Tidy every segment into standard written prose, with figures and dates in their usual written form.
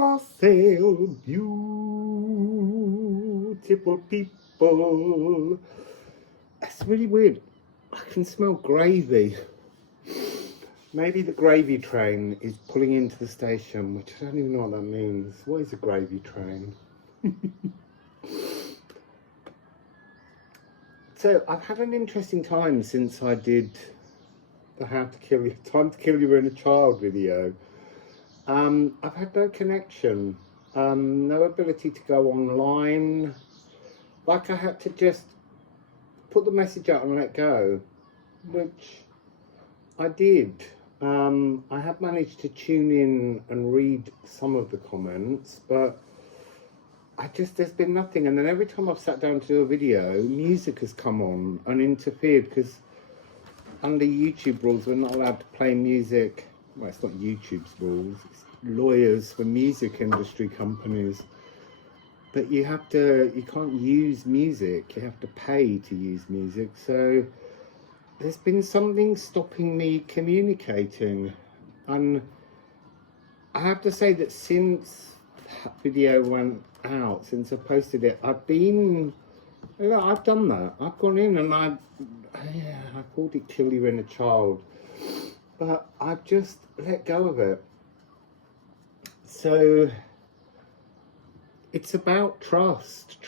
Wassail, beautiful people. It's really weird. I can smell gravy. Maybe the gravy train is pulling into the station, which I don't even know what that means. What is a gravy train? So I've had an interesting time since I did the Time to Kill Your Inner Child video. I've had no connection, no ability to go online. Like, I had to just put the message out and let go, which I did. I have managed to tune in and read some of the comments, but there's been nothing. And then every time I've sat down to do a video, music has come on and interfered, because under YouTube rules, we're not allowed to play music. Well, it's not YouTube's rules, it's lawyers for music industry companies. But you can't use music, you have to pay to use music. So there's been something stopping me communicating. And I have to say that since that video went out, since I posted it, I've done that. I've gone in and I called it Kill Your Inner Child, but I've just let go of it. So it's about trust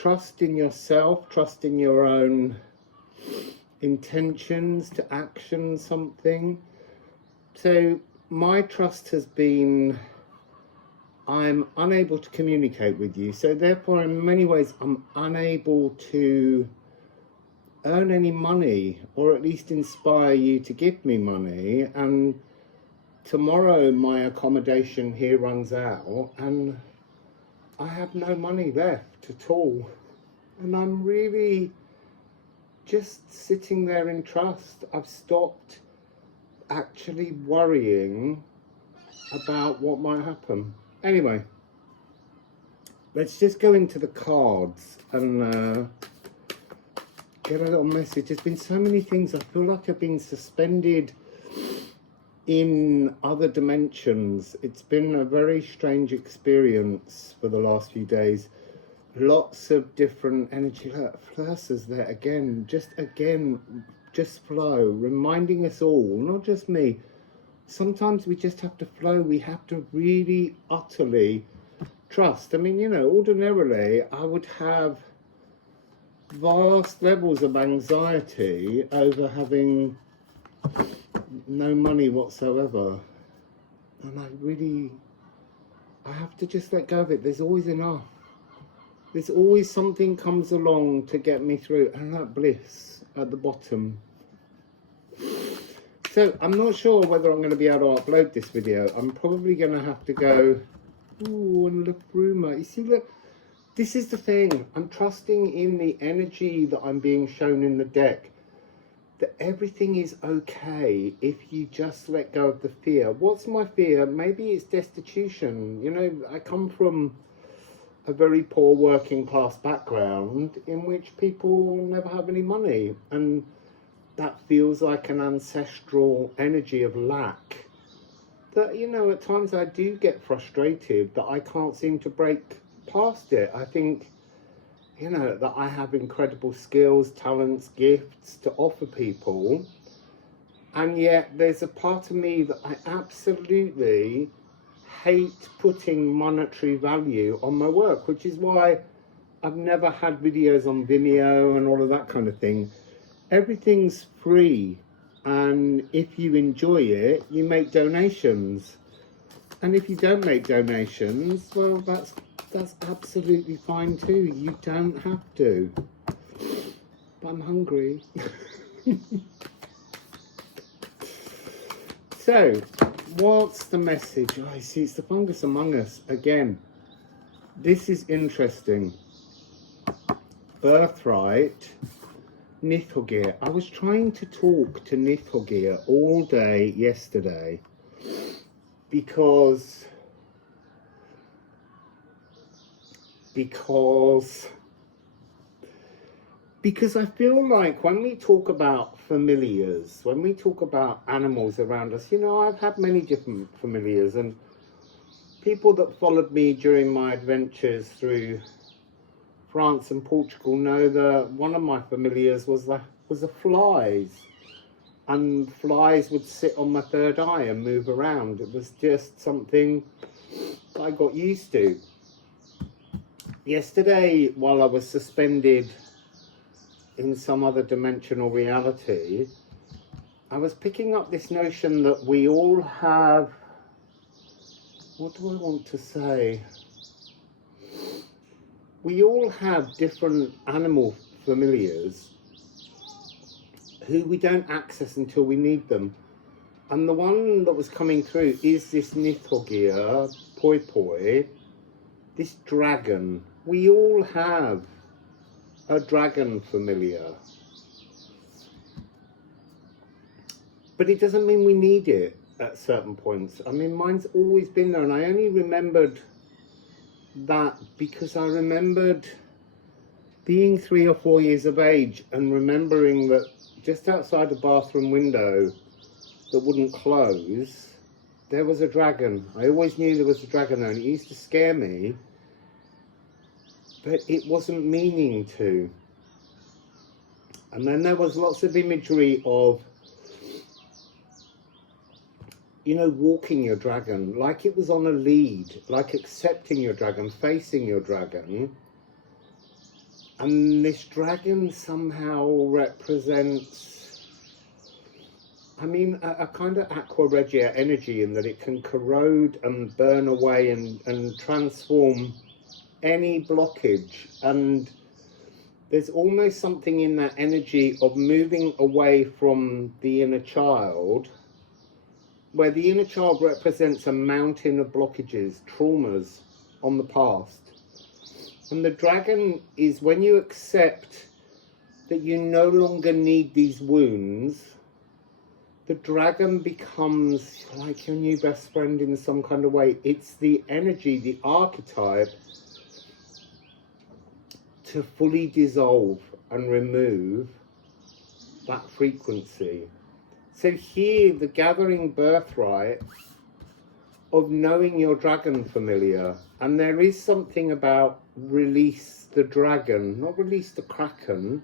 in yourself, trust in your own intentions to action something. So my trust has been, I'm unable to communicate with you, so therefore in many ways I'm unable to earn any money, or at least inspire you to give me money. And tomorrow my accommodation here runs out and I have no money left at all, and I'm really just sitting there in trust. I've stopped actually worrying about what might happen. Anyway, let's just go into the cards and get a little message. There's been so many things. I feel like I've been suspended in other dimensions. It's been a very strange experience for the last few days. Lots of different energy. Flursa's there again, just flow, reminding us all, not just me. Sometimes we just have to flow. We have to really utterly trust. I mean, you know, ordinarily I would have vast levels of anxiety over having no money whatsoever, and I have to just let go of it. There's always enough. There's always something comes along to get me through, and that bliss at the bottom. So I'm not sure whether I'm going to be able to upload this video. I'm probably going to have to go, ooh, and Liffruma. You see, look, this is the thing. I'm trusting in the energy that I'm being shown in the deck, that everything is okay if you just let go of the fear. What's my fear? Maybe it's destitution. You know, I come from a very poor working class background in which people never have any money, and that feels like an ancestral energy of lack that, you know, at times I do get frustrated that I can't seem to break past it. I think, you know, that I have incredible skills, talents, gifts to offer people, and yet there's a part of me that I absolutely hate putting monetary value on my work, which is why I've never had videos on Vimeo and all of that kind of thing. Everything's free, and if you enjoy it, you make donations, and if you don't make donations, well, that's absolutely fine too. You don't have to. But I'm hungry. So, what's the message? Oh, I see, it's the fungus among us again. This is interesting. Birthright, Nithogir. I was trying to talk to Nithogir all day yesterday because I feel like when we talk about familiars, when we talk about animals around us, you know, I've had many different familiars, and people that followed me during my adventures through France and Portugal know that one of my familiars was the flies, and flies would sit on my third eye and move around. It was just something I got used to. Yesterday, while I was suspended in some other dimensional reality, I was picking up this notion that we all have, what do I want to say? We all have different animal familiars who we don't access until we need them. And the one that was coming through is this Nithogia, Poi Poi, this dragon. We all have a dragon familiar. But it doesn't mean we need it at certain points. I mean, mine's always been there, and I only remembered that because I remembered being 3 or 4 years of age and remembering that just outside the bathroom window that wouldn't close, there was a dragon. I always knew there was a dragon there, and it used to scare me, but it wasn't meaning to. And then there was lots of imagery of, you know, walking your dragon, like it was on a lead, like accepting your dragon, facing your dragon. And this dragon somehow represents, I mean, a kind of aqua regia energy, in that it can corrode and burn away and transform any blockage. And there's almost something in that energy of moving away from the inner child, where the inner child represents a mountain of blockages, traumas on the past. And the dragon is when you accept that you no longer need these wounds, the dragon becomes like your new best friend in some kind of way. It's the energy, the archetype, to fully dissolve and remove that frequency. So here, the gathering birthright of knowing your dragon familiar. And there is something about release the dragon, not release the kraken,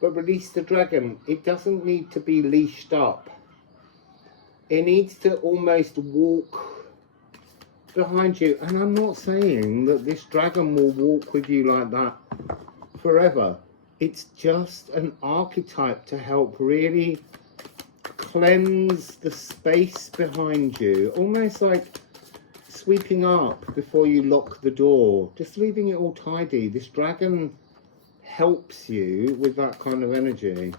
but release the dragon. It doesn't need to be leashed up. It needs to almost walk behind you. And I'm not saying that this dragon will walk with you like that forever. It's just an archetype to help really cleanse the space behind you, almost like sweeping up before you lock the door, just leaving it all tidy. This dragon helps you with that kind of energy.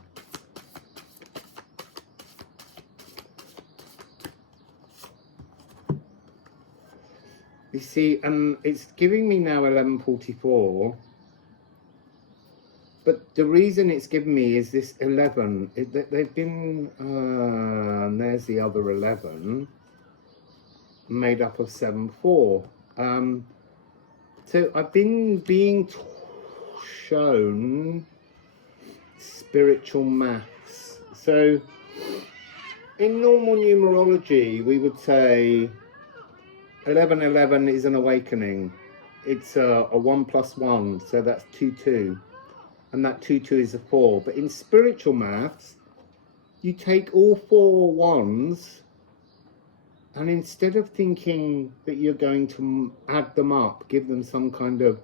You see, it's giving me now 11:44. But the reason it's given me is this 11. They've been, and there's the other 11, made up of 7/4. So I've been being shown spiritual maths. So in normal numerology, we would say 1111 is an awakening. It's a 1 + 1, so that's 2, and that 2 is a 4. But in spiritual maths, you take all 4 ones, and instead of thinking that you're going to add them up, give them some kind of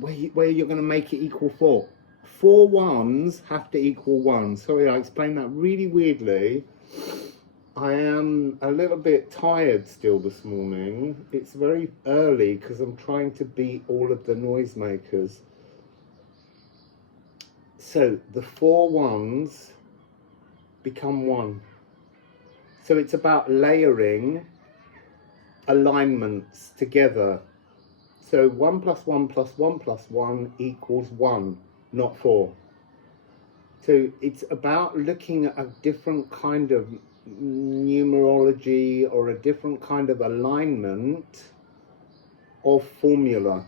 where you're going to make it equal 4. 4 ones have to equal 1. Sorry, I explained that really weirdly. I am a little bit tired still this morning. It's very early because I'm trying to beat all of the noisemakers. So the 4 ones become 1. So it's about layering alignments together. So 1 + 1 + 1 + 1 equals 1, not 4. So it's about looking at a different kind of numerology or a different kind of alignment of formula.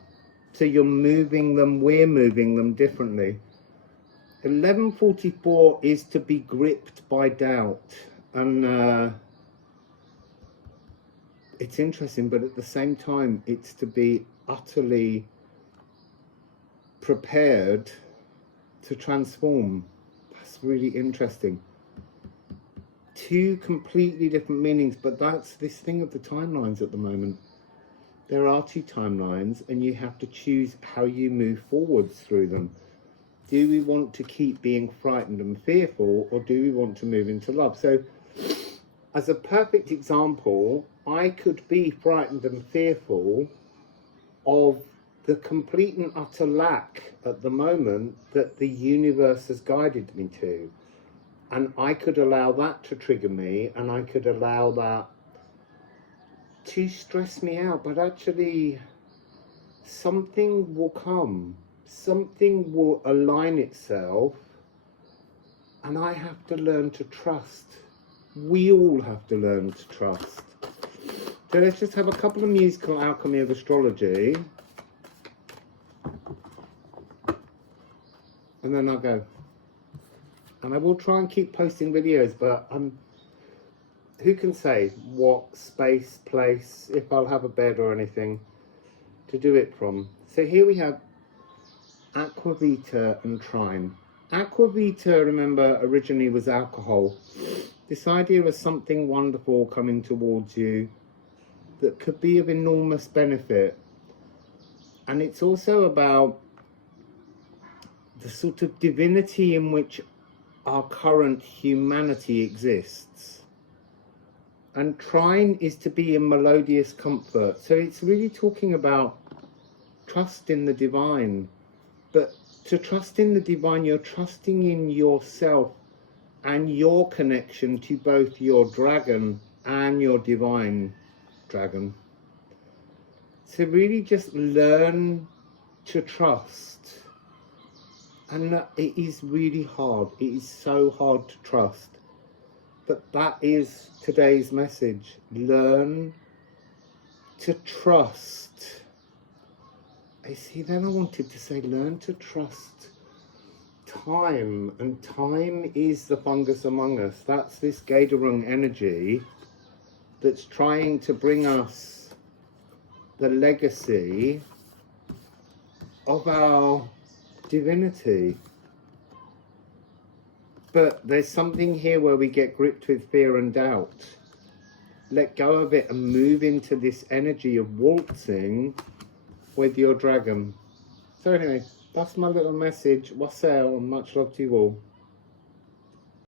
So you're moving them, we're moving them differently. 11:44 is to be gripped by doubt, and it's interesting, but at the same time, it's to be utterly prepared to transform. That's really interesting. Two completely different meanings, but that's this thing of the timelines at the moment. There are two timelines, and you have to choose how you move forwards through them. Do we want to keep being frightened and fearful, or do we want to move into love? So, as a perfect example, I could be frightened and fearful of the complete and utter lack at the moment that the universe has guided me to. And I could allow that to trigger me, and I could allow that to stress me out. But actually, something will come. Something will align itself, and I have to learn to trust. We all have to learn to trust. So let's just have a couple of musical Alchemy of Astrology, and then I'll go. And I will try and keep posting videos, but who can say what space, place, if I'll have a bed or anything to do it from. So here we have Aquavita and Trine. Aquavita, remember, originally was alcohol. This idea of something wonderful coming towards you that could be of enormous benefit. And it's also about the sort of divinity in which our current humanity exists. And Trine is to be in melodious comfort. So it's really talking about trust in the divine. But to trust in the divine, you're trusting in yourself and your connection to both your dragon and your divine dragon. So really just learn to trust. And it is really hard. It is so hard to trust. But that is today's message. Learn to trust. I see, then I wanted to say learn to trust time, and time is the fungus among us. That's this Gaderung energy that's trying to bring us the legacy of our divinity. But there's something here where we get gripped with fear and doubt. Let go of it and move into this energy of waltzing with your dragon. So anyway, that's my little message. Wassail, and much love to you all.